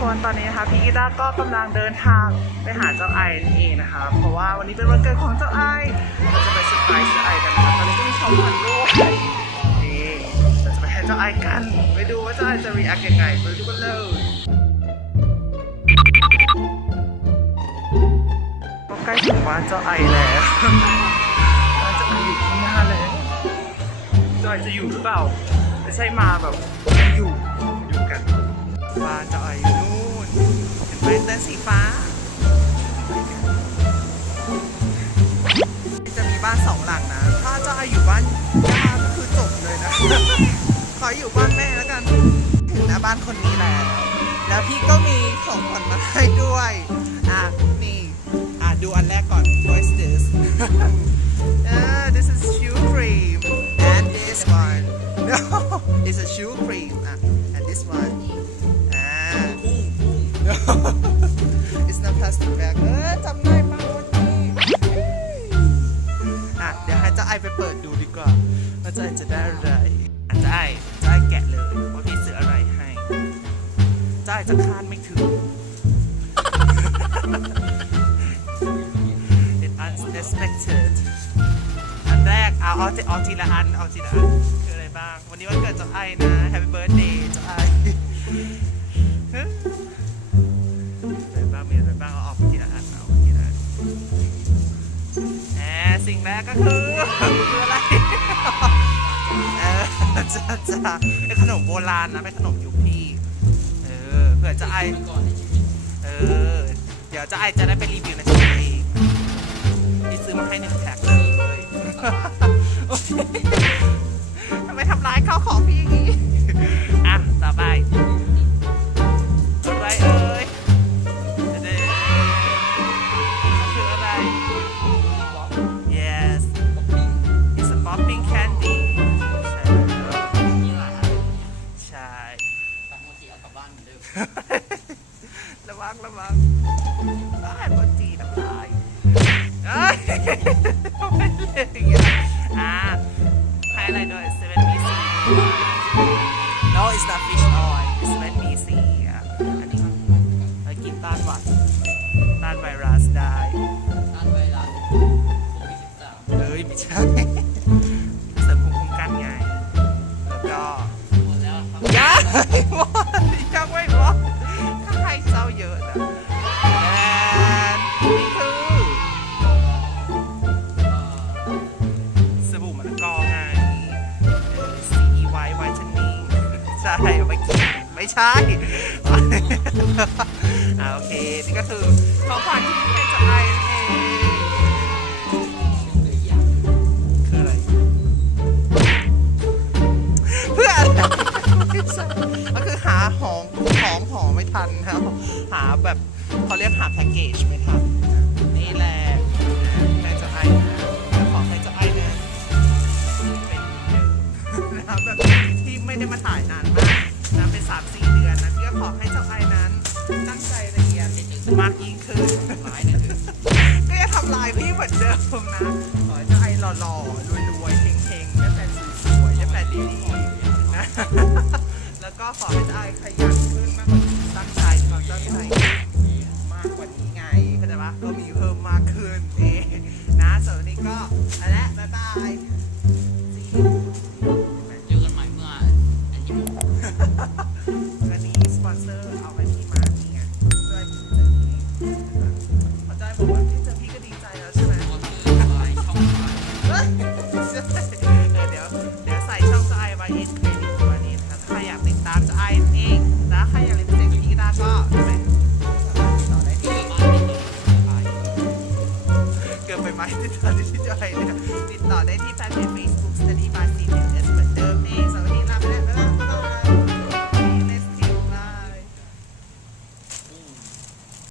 คนตอนนี้นะคะพี่กีตาก็กำลังเดินทางไปหาเจ้าไอนั่นเองนะคะ เพราะว่าวันนี้เป็นวันเกิดของเจ้าไอเราจะไปเซอร์ไพรส์เจ้าไอกันนะคะตอนนี้ก็มีชมพันด้วยนี่เราจะไปให้เจ้าไอกัน ไปดูว่าเจ้าไอจะรีแอคยังไงไปดูกันเลยก็ใกล้ถึงบ้านเจ้าไอแล้วบ้านเจ้าไออยู่ข้างหน้าเลยเจ้าไอจะอยู่หรือเปล่าไม่ใช่มาแบบไม่อยู่อยู่กัน บ้านเจ้าไออยู่นู่นเห็นไหมเต้นสีฟ้า จะมีบ้านสองหลังนะ ถ้าเจ้าไออยู่บ้านย่าก็คือจบเลยนะ ขออยู่บ้านแม่แล้วกัน ถึงหน้าบ้านคนนี้แล้วแล้วพี่ก็มีของขวัญมาให้ด้วย อะ นี่ อะ ดูอันแรกก่อน What's this uh, this is shoe cream and this one no it's a shoe cream เดี๋ยไปเปิดดูดีกว่าว่าจ้าไอจะได้อะไรอะเจ้าไอเจ้าไอแกะเลยว่าพี่ซื้ออะไรให้เจ้าไอจะคาดไม่ถึง It unexpected อันแรกเอาเอาเอาทีละอันเอาทีละอันคืออะไรบ้าง วันนี้วันเกิดเจ้าไอ้นะ Happy Birthday เจ้าไอ้อะไรบ้างมีอะไรบ้างเอาออก กก็คือคืออะไรเออจะจะเป็นขนมโบราณนะเป็นขนมยุคพี่เออเผื่อจะไอเออเดี๋ยวจะไอจะได้ไปรีวิวในชีวิตเองพี่ซื้อมาให้หนึ่งแพ็คเลย วังระวังได้ปวดจีน้ำลายเอ้ยไม่เล่นอย่างเงี้ยอ่าให้อะไรด้วยเซเว่นบีซี no it's not fish oil it's เซเว่นบีซีอะอันนี้ไว้กินต้านหวัดต้านไวรัสได้เอ้ยไม่ใช่เสริมภูมิคุ้มกันไงแล้วก็ยังหมดยังไม่ ไม่ใช่ อ่าโอเค นี่ก็คือของขวัญที่ให้จากไอเองคืออะไร เพื่ออะไรก็คือหาของของหอไม่ทันครับ หาแบบเขาเรียกหาแพ็กเกจไม่ทันนี่แหละแม่จะไอ้นะแล้วขอให้เจะไอ้นะเป็นนะครับแบบที่ไม่ได้มาถ่ายนานมาก ขอให้เจ้าไอ้นั้น ตั้งใจเรียนมากยิ่งขึ้นก็จะทำลายพี่เหมือนเดิมนะขอให้เจ้าไอ้หล่อๆรวยๆเฮงๆได้แฟนสวยๆได้แฟนดีๆนะแล้วก็ขอให้เจ้าไอ้ขยันขึ้นมากกว่านี้ตั้งใจความตั้งใจมากกว่านี้ไงเข้าใจปะก็มีเพิ่มมากขึ้นนี่นะส่วนวันนี้ก็เอาละบ๊ายบาย ต่อได้ที่